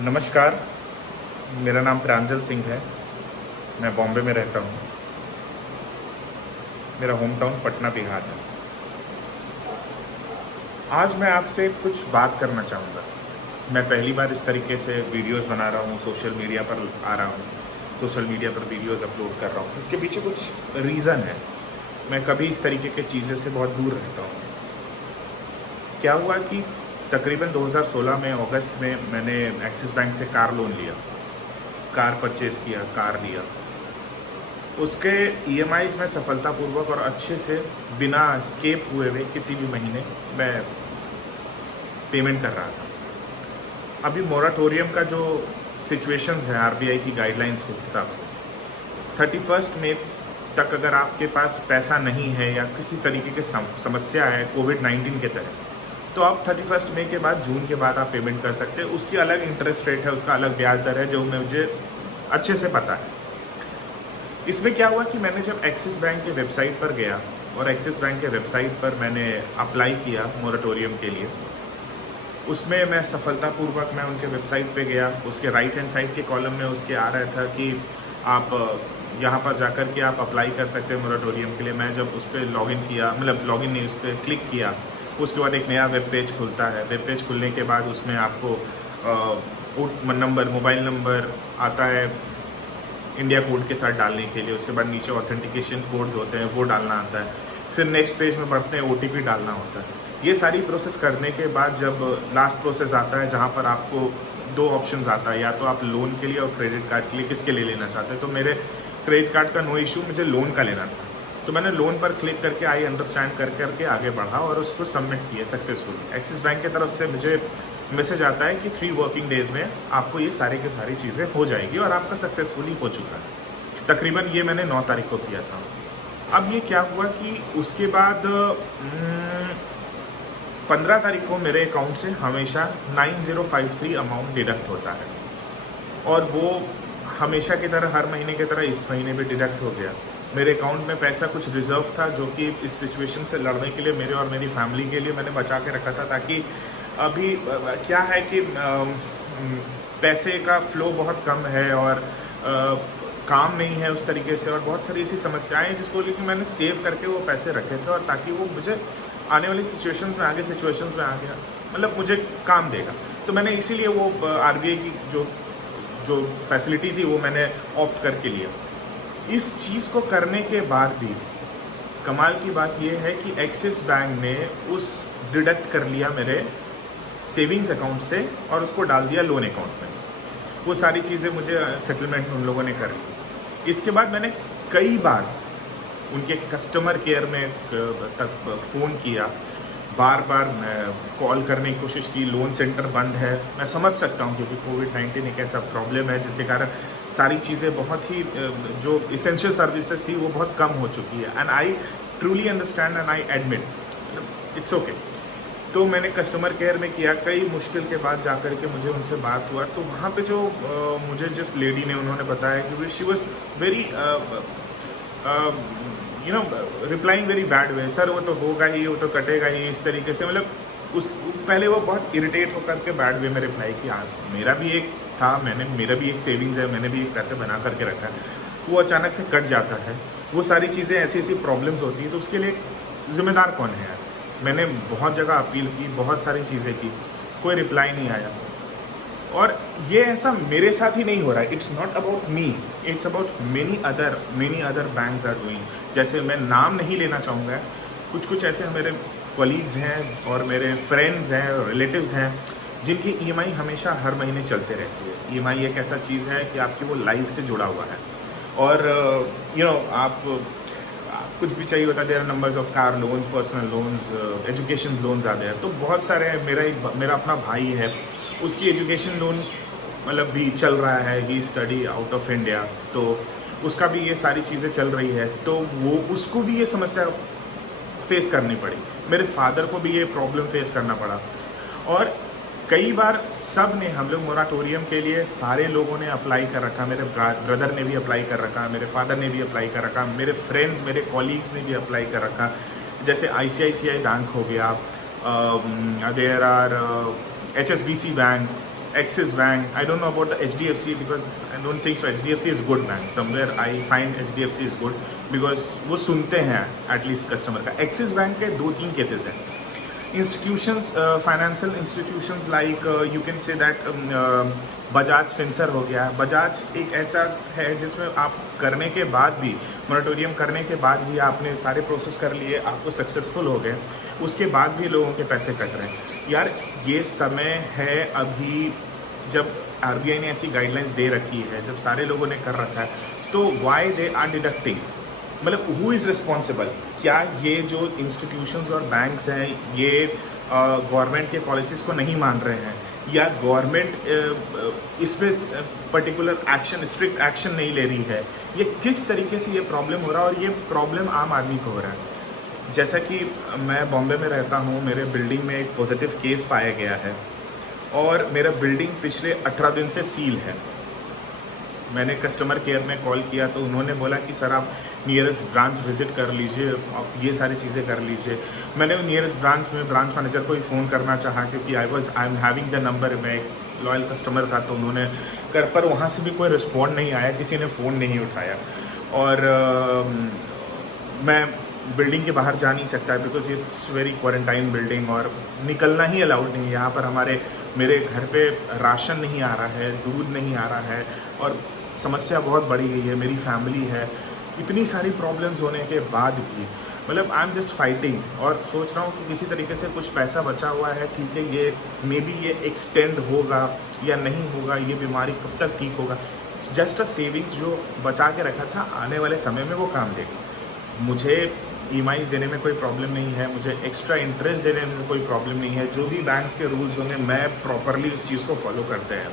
नमस्कार, मेरा नाम प्रांजल सिंह है। मैं बॉम्बे में रहता हूँ। मेरा होम टाउन पटना बिहार है। आज मैं आपसे कुछ बात करना चाहूँगा। मैं पहली बार इस तरीके से वीडियोस बना रहा हूँ, सोशल मीडिया पर आ रहा हूँ, सोशल मीडिया पर वीडियोस अपलोड कर रहा हूँ। इसके पीछे कुछ रीज़न है। मैं कभी इस तरीके की चीज़ें से बहुत दूर रहता हूँ। क्या हुआ कि तकरीबन 2016 में अगस्त में मैंने एक्सिस बैंक से कार लोन लिया, कार परचेज़ किया, कार लिया। उसके ईएमआईज़ में सफलतापूर्वक और अच्छे से बिना एस्केप हुए हुए किसी भी महीने मैं पेमेंट कर रहा था। अभी मोराटोरियम का जो सिचुएशंस है आरबीआई की गाइडलाइंस के हिसाब से 31 मई तक अगर आपके पास पैसा नहीं है या किसी तरीके की समस्या है कोविड-19 के तहत, तो आप 31 मई के बाद जून के बाद आप पेमेंट कर सकते हैं। उसकी अलग इंटरेस्ट रेट है, उसका अलग ब्याज दर है जो मुझे अच्छे से पता है। इसमें क्या हुआ कि मैंने जब एक्सिस बैंक के वेबसाइट पर गया और एक्सिस बैंक के वेबसाइट पर मैंने अप्लाई किया मोरेटोरियम के लिए, उसमें मैं सफलतापूर्वक मैं उनके वेबसाइट पे गया। उसके राइट हैंड साइड के कॉलम में उसके आ रहा था कि आप यहाँ पर जाकर के आप अप्लाई कर सकते हैं मोरेटोरियम के लिए। मैं जब उस पर लॉगिन किया, मतलब लॉगिन नहीं, उस पर क्लिक किया, उसके बाद एक नया वेब पेज खुलता है। वेब पेज खुलने के बाद उसमें आपको मोबाइल नंबर आता है इंडिया कोड के साथ डालने के लिए। उसके बाद नीचे ऑथेंटिकेशन कोड्स होते हैं, वो डालना आता है। फिर नेक्स्ट पेज में बढ़ते हैं, ओटीपी डालना होता है। ये सारी प्रोसेस करने के बाद जब लास्ट प्रोसेस आता है जहाँ पर आपको दो ऑप्शंस आता है, या तो आप लोन के लिए और क्रेडिट कार्ड के लिए किसके लिए लेना चाहते हैं। तो मेरे क्रेडिट कार्ड का नो इशू, मुझे लोन का लेना था। तो मैंने लोन पर क्लिक करके आई अंडरस्टैंड करके आगे बढ़ा और उसको सबमिट किया सक्सेसफुली। एक्सिस बैंक की तरफ से मुझे मैसेज आता है कि 3 वर्किंग डेज़ में आपको ये सारी की सारी चीज़ें हो जाएगी और आपका सक्सेसफुली हो चुका है। तकरीबन ये मैंने 9 तारीख को किया था। अब ये क्या हुआ कि उसके बाद 15 तारीख को मेरे अकाउंट से हमेशा 9053 अमाउंट डिडक्ट होता है और वो हमेशा की तरह, हर महीने की तरह इस महीने भी डिडक्ट हो गया। मेरे अकाउंट में पैसा कुछ रिजर्व था जो कि इस सिचुएशन से लड़ने के लिए मेरे और मेरी फैमिली के लिए मैंने बचा के रखा था, ताकि अभी क्या है कि पैसे का फ्लो बहुत कम है और काम नहीं है उस तरीके से, और बहुत सारी ऐसी समस्याएं हैं जिसको लेकर मैंने सेव करके वो पैसे रखे थे, और ताकि वो मुझे आने वाली सिचुएशंस में आ गया, मतलब मुझे काम देगा। तो मैंने इसीलिए वो आरबीआई की जो फैसिलिटी थी वो मैंने ऑप्ट करके लिया। इस चीज़ को करने के बाद भी कमाल की बात यह है कि एक्सिस बैंक ने उस डिडक्ट कर लिया मेरे सेविंग्स अकाउंट से और उसको डाल दिया लोन अकाउंट में। वो सारी चीज़ें मुझे सेटलमेंट उन लोगों ने कर ली। इसके बाद मैंने कई बार उनके कस्टमर केयर में तक फ़ोन किया, बार बार कॉल करने की कोशिश की। लोन सेंटर बंद है, मैं समझ सकता हूँ, क्योंकि कोविड-19 एक ऐसा प्रॉब्लम है जिसके कारण सारी चीज़ें बहुत ही जो इसेंशियल सर्विसेज थी वो बहुत कम हो चुकी है। And I truly understand and I admit it's okay. तो मैंने कस्टमर केयर में किया, कई मुश्किल के बाद जाकर के मुझे उनसे बात हुआ। तो वहाँ पे जो मुझे जिस लेडी ने उन्होंने बताया कि she was very replying very bad way, sir वो तो होगा ही, वो तो कटेगा ही, इस तरीके से, मतलब उस पहले वो बहुत इरिटेट होकर के बैड वे में रिप्लाई किया। मेरा भी एक था, मेरा भी एक सेविंग्स है, मैंने भी एक पैसे बना करके रखा है, वो अचानक से कट जाता है। वो सारी चीज़ें ऐसी ऐसी प्रॉब्लम्स होती हैं, तो उसके लिए ज़िम्मेदार कौन है यार। मैंने बहुत जगह अपील की, बहुत सारी चीज़ें की, कोई रिप्लाई नहीं आया। और ये ऐसा मेरे साथ ही नहीं हो रहा है, it's not about me, it's about many other banks are doing. जैसे मैं नाम नहीं लेना चाहूँगा, कुछ ऐसे मेरे कॉलीग्स हैं और मेरे फ्रेंड्स हैं, रिलेटिव्स हैं, जिनकी ईएमआई हमेशा हर महीने चलते रहती है। ईएमआई एक ऐसा चीज़ है कि आपकी वो लाइफ से जुड़ा हुआ है, और आप कुछ भी चाहिए होता है, there are numbers of car loans, personal loans, education loans आ गए, तो बहुत सारे हैं। मेरा अपना भाई है, उसकी एजुकेशन लोन मतलब भी चल रहा है, ही स्टडी आउट ऑफ इंडिया, तो उसका भी ये सारी चीज़ें चल रही है, तो वो उसको भी ये समस्या फेस करनी पड़ी। मेरे फादर को भी ये प्रॉब्लम फेस करना पड़ा, और कई बार सब ने, हम लोग मोराटोरियम के लिए सारे लोगों ने अप्लाई कर रखा। मेरे ब्रदर ने भी अप्लाई कर रखा, मेरे फादर ने भी अप्लाई कर रखा, मेरे फ्रेंड्स, मेरे कॉलीग्स ने भी अप्लाई कर रखा। जैसे आईसीआईसीआई बैंक हो गया, there are HSBC bank, Axis Bank. I don't know about the HDFC because I don't think so. HDFC is good bank. Somewhere I find HDFC is good because वो सुनते हैं at least customer का. Axis Bank के 2-3 cases हैं. Institutions, financial institutions like you can say that Bajaj फिंसर हो गया. बजाज एक ऐसा है जिसमें आप करने के बाद भी, मोरेटोरियम करने के बाद भी आपने सारे प्रोसेस कर लिए, आपको सक्सेसफुल हो गए, उसके बाद भी लोगों के पैसे कट रहे हैं. यार ये समय है अभी जब RBI ने ऐसी गाइडलाइंस दे रखी है, जब सारे लोगों ने कर रखा है, तो वाई दे आर डिडक्टिंग? मतलब हु इज़ रिस्पॉन्सिबल? क्या ये जो इंस्टीट्यूशंस और बैंक्स हैं ये गवर्नमेंट के पॉलिसीज़ को नहीं मान रहे हैं, या गवर्नमेंट इस पर पर्टिकुलर एक्शन, स्ट्रिक्ट एक्शन नहीं ले रही है? ये किस तरीके से ये प्रॉब्लम हो रहा है, और ये प्रॉब्लम आम आदमी को हो रहा है. जैसा कि मैं बॉम्बे में रहता हूँ, मेरे बिल्डिंग में एक पॉजिटिव केस पाया गया है और मेरा बिल्डिंग पिछले 18 दिन से सील है. मैंने कस्टमर केयर में कॉल किया तो उन्होंने बोला कि सर आप नियरेस्ट ब्रांच विज़िट कर लीजिए, आप ये सारी चीज़ें कर लीजिए. मैंने नियरेस्ट ब्रांच में ब्रांच मैनेजर को ही फ़ोन करना चाहा क्योंकि I am having the number, मैं एक लॉयल कस्टमर था, तो उन्होंने कर, पर वहाँ से भी कोई रिस्पॉन्ड नहीं आया, किसी ने फ़ोन नहीं उठाया. और मैं बिल्डिंग के बाहर जा नहीं सकता because it's very quarantine building और निकलना ही अलाउड नहीं है. यहाँ पर मेरे घर पे राशन नहीं आ रहा है, दूध नहीं आ रहा है और समस्या बहुत बढ़ी गई है. मेरी फैमिली है, इतनी सारी प्रॉब्लम्स होने के बाद भी मतलब आई एम जस्ट फाइटिंग और सोच रहा हूँ कि किसी तरीके से कुछ पैसा बचा हुआ है, ठीक है, ये मे बी ये एक्सटेंड होगा या नहीं होगा, ये बीमारी कब तक ठीक होगा. जस्ट अ सेविंग्स जो बचा के रखा था, आने वाले समय में वो काम देगा. मुझे EMIs देने में कोई प्रॉब्लम नहीं है, मुझे एक्स्ट्रा इंटरेस्ट देने में कोई प्रॉब्लम नहीं है. जो भी बैंक्स के रूल्स होंगे मैं प्रॉपरली उस चीज़ को फॉलो करते हैं.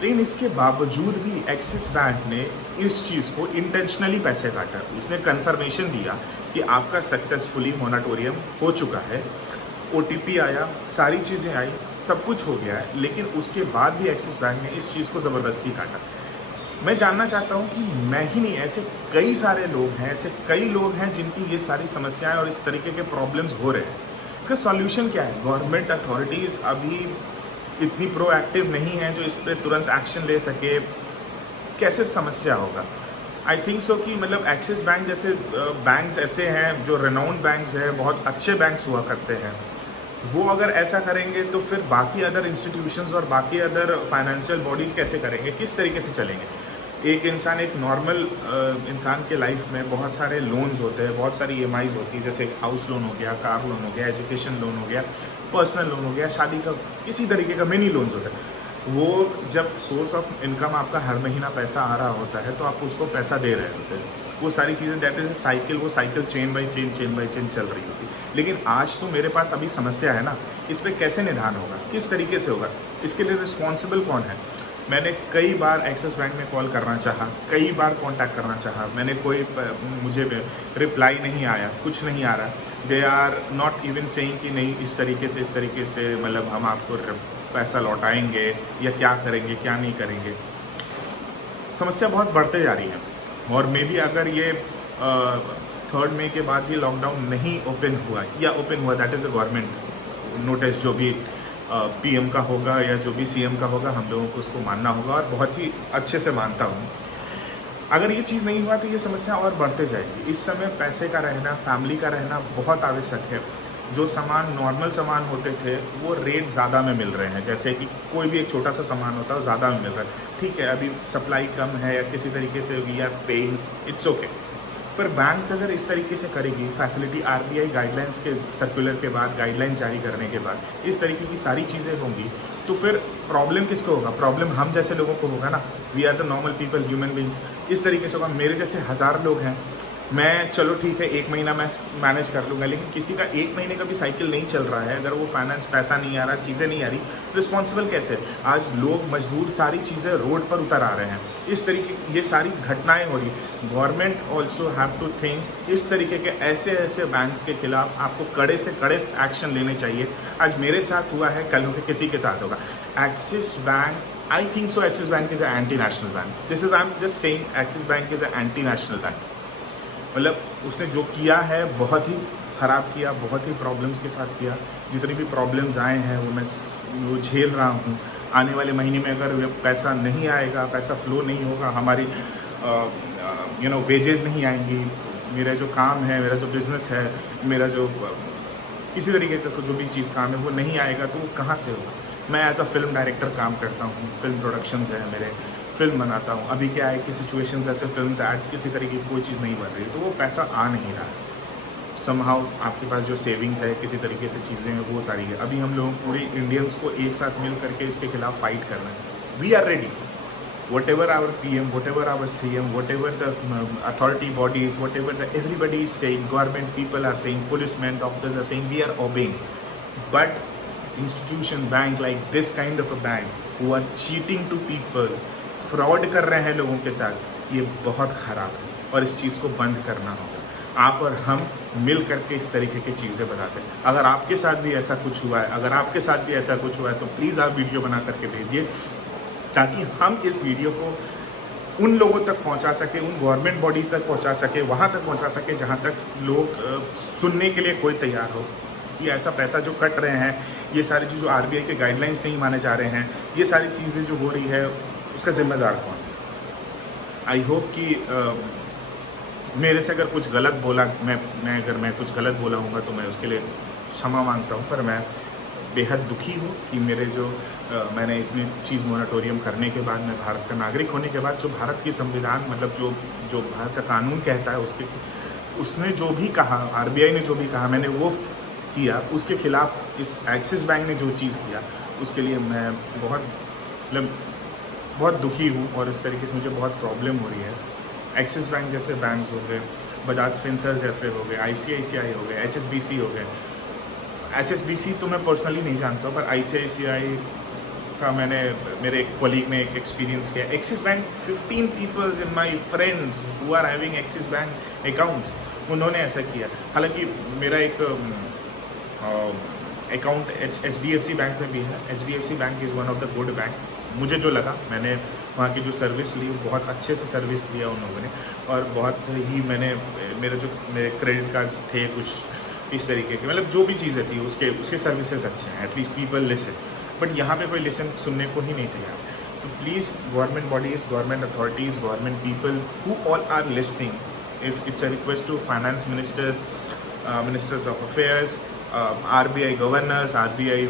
लेकिन इसके बावजूद भी एक्सिस बैंक ने इस चीज़ को इंटेंशनली पैसे काटा. उसने कन्फर्मेशन दिया कि आपका सक्सेसफुली मोरेटोरियम हो चुका है, OTP आया, सारी चीज़ें आई, सब कुछ हो गया है, लेकिन उसके बाद भी एक्सिस बैंक ने इस चीज़ को ज़बरदस्ती काटा. मैं जानना चाहता हूं कि मैं ही नहीं, ऐसे कई सारे लोग हैं, ऐसे कई लोग हैं जिनकी ये सारी समस्याएं और इस तरीके के प्रॉब्लम्स हो रहे हैं. इसका सॉल्यूशन क्या है? गवर्नमेंट अथॉरिटीज़ अभी इतनी प्रोएक्टिव नहीं है जो इस पर तुरंत एक्शन ले सके. कैसे समस्या होगा? आई थिंक सो कि मतलब एक्सिस बैंक जैसे बैंक्स ऐसे हैं जो रेनाउंड बैंक्स हैं, बहुत अच्छे बैंक्स हुआ करते हैं, वो अगर ऐसा करेंगे तो फिर बाकी अदर इंस्टीट्यूशंस और बाकी अदर फाइनेंशियल बॉडीज़ कैसे करेंगे, किस तरीके से चलेंगे? एक इंसान, एक नॉर्मल इंसान के लाइफ में बहुत सारे लोन्स होते हैं, बहुत सारी EMIs होती है, जैसे हाउस लोन हो गया, कार लोन हो गया, एजुकेशन लोन हो गया, पर्सनल लोन हो गया, शादी का किसी तरीके का मिनी लोन्स होता है. वो जब सोर्स ऑफ इनकम आपका हर महीना पैसा आ रहा होता है तो आप उसको पैसा दे रहे होते हैं. वो सारी चीज़ें दैट इज साइकिल, वो साइकिल चेन बाई चेन चल रही होती. लेकिन आज तो मेरे पास अभी समस्या है ना, इस पर कैसे निदान होगा, किस तरीके से होगा, इसके लिए रिस्पॉन्सिबल कौन है? मैंने कई बार एक्सिस बैंक में कॉल करना चाहा, कई बार कांटेक्ट करना चाहा, मुझे रिप्लाई नहीं आया, कुछ नहीं आ रहा. They are not even saying कि नहीं इस तरीके से मतलब हम आपको पैसा लौटाएंगे या क्या करेंगे, क्या नहीं करेंगे. समस्या बहुत बढ़ते जा रही है. और मे बी अगर ये 3 मई के बाद भी लॉकडाउन नहीं ओपन हुआ या ओपन हुआ, that is a government notice, जो भी PM का होगा या जो भी CM का होगा, हम लोगों को उसको मानना होगा और बहुत ही अच्छे से मानता हूँ. अगर ये चीज़ नहीं हुआ तो ये समस्या और बढ़ते जाएगी. इस समय पैसे का रहना, फैमिली का रहना बहुत आवश्यक है. जो सामान नॉर्मल सामान होते थे वो रेट ज़्यादा में मिल रहे हैं, जैसे कि कोई भी एक छोटा सा सामान होता है वो ज़्यादा में मिल रहा है. ठीक है, अभी सप्लाई कम है या किसी तरीके से we are paying, it's okay. पर बैंक्स अगर इस तरीके से करेगी, फैसिलिटी RBI गाइडलाइंस के सर्कुलर के बाद, गाइडलाइंस जारी करने के बाद इस तरीके की सारी चीज़ें होंगी, तो फिर प्रॉब्लम किसको होगा? प्रॉब्लम हम जैसे लोगों को होगा ना. We are the normal people, human beings. इस तरीके से होगा. मेरे जैसे 1000 लोग हैं, मैं चलो ठीक है 1 महीना मैं मैनेज कर लूँगा, लेकिन किसी का 1 महीने का भी साइकिल नहीं चल रहा है, अगर वो फाइनेंस पैसा नहीं आ रहा, चीज़ें नहीं आ रही, रिस्पॉन्सिबल कैसे? आज लोग, मजदूर, सारी चीज़ें रोड पर उतर आ रहे हैं. इस तरीके ये सारी घटनाएं हो रही. Government also have to think. इस तरीके के ऐसे बैंक्स के खिलाफ आपको कड़े से कड़े एक्शन लेने चाहिए. आज मेरे साथ हुआ है, कल होकर किसी के साथ होगा. Axis bank, I think so axis bank is a anti national bank. This is, I am just saying, axis bank is a anti national bank. मतलब उसने जो किया है बहुत ही ख़राब किया, बहुत ही प्रॉब्लम्स के साथ किया. जितनी भी प्रॉब्लम्स आए हैं वो मैं झेल रहा हूँ. आने वाले महीने में अगर पैसा नहीं आएगा, पैसा फ्लो नहीं होगा, हमारी वेजेस नहीं आएंगी, मेरा जो काम है, मेरा जो बिज़नेस है, मेरा जो किसी तरीके का जो भी चीज़ काम है वो नहीं आएगा, तो वो कहाँ से होगा। मैं एज अ फिल्म डायरेक्टर काम करता हूँ, फिल्म प्रोडक्शंस है मेरे, फिल्म बनाता हूँ। अभी क्या है कि सिचुएशंस ऐसे फिल्म्स एड्स किसी तरीके की कोई चीज़ नहीं बन रही, तो वो पैसा आ नहीं रहा है। समहाउ आपके पास जो सेविंग्स है, किसी तरीके से चीज़ें हैं, वो सारी है। अभी हम लोग पूरे इंडियंस को एक साथ मिल करके इसके खिलाफ फाइट कर रहे हैं। We are ready, whatever our PM, whatever our CM, whatever the authority bodies, whatever everybody is saying, government people are saying, policemen, doctors are saying, we are obeying. But institution bank like this kind of a bank who are cheating to people, fraud कर रहे हैं लोगों के साथ, ये बहुत ख़राब है और इस चीज़ को बंद करना होगा। आप और हम मिल करके इस तरीके की चीज़ें बनाते हैं। अगर आपके साथ भी ऐसा कुछ हुआ है, अगर आपके साथ भी ऐसा कुछ हुआ है, तो प्लीज़ आप वीडियो बना करके भेजिए, ताकि हम इस वीडियो को उन लोगों तक पहुंचा सके, उन गवर्नमेंट बॉडीज तक पहुंचा सके, वहां तक पहुंचा सके जहां तक लोग सुनने के लिए कोई तैयार हो कि ऐसा पैसा जो कट रहे हैं, ये सारी चीज़ जो RBI के गाइडलाइंस नहीं माने जा रहे हैं, ये सारी चीज़ें जो हो रही है, उसका जिम्मेदार कौन है। आई होप कि मेरे से अगर कुछ गलत बोला, अगर मैं कुछ गलत बोला हूँगा तो मैं उसके लिए क्षमा मांगता हूँ। पर मैं बेहद दुखी हूँ कि मेरे जो मैंने इतनी चीज़ मोरेटोरियम करने के बाद, मैं भारत का नागरिक होने के बाद, जो भारत की संविधान मतलब जो भारत का कानून कहता है, उसने जो भी कहा, RBI ने जो भी कहा, मैंने वो किया। उसके खिलाफ इस एक्सिस बैंक ने जो चीज़ किया, उसके लिए मैं बहुत दुखी हूँ और इस तरीके से मुझे बहुत प्रॉब्लम हो रही है। एक्सिस बैंक जैसे बैंक हो गए, बजाज फिंसर्व जैसे हो गए, ICICI हो गए, HSBC हो गए। HSBC तो मैं पर्सनली नहीं जानता हूँ, पर ICICI का मेरे एक कोलीग ने एक एक्सपीरियंस किया। Axis bank 15 peoples in my friends who are having Axis bank accounts, उन्होंने ऐसा किया। हालांकि मेरा एक अकाउंट HDFC बैंक में भी है। HDFC bank is one of the good bank. मुझे जो लगा, मैंने वहाँ की जो सर्विस ली, बहुत अच्छे से सर्विस दिया उन लोगों ने, और बहुत ही मेरे क्रेडिट कार्ड्स थे कुछ इस तरीके के, मतलब जो भी चीज़ें थी उसके सर्विसेज अच्छे हैं। एटलीस्ट पीपल लिसन, बट यहाँ पे कोई लिसन सुनने को ही नहीं तैयार। तो please government bodies, government authorities, government people who all are listening, if it's a request to finance ministers, ministers of affairs, RBI governors, RBI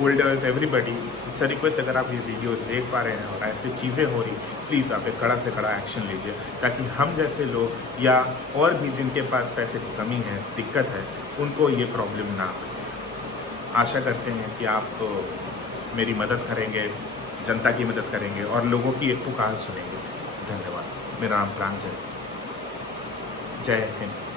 holders, everybody, it's a request, अगर आप ये वीडियोज़ देख पा रहे हैं और ऐसी चीज़ें हो रही, प्लीज़ आप एक कड़ा से कड़ा एक्शन लीजिए, ताकि हम जैसे लोग या और भी जिनके पास पैसे की कमी है, दिक्कत है, उनको ये प्रॉब्लम ना आए। आशा करते हैं कि आप मेरी मदद करेंगे, जनता की मदद करेंगे और लोगों की एक पुकार सुनेंगे। धन्यवाद। मेरा नाम प्रांजल। जय हिंद।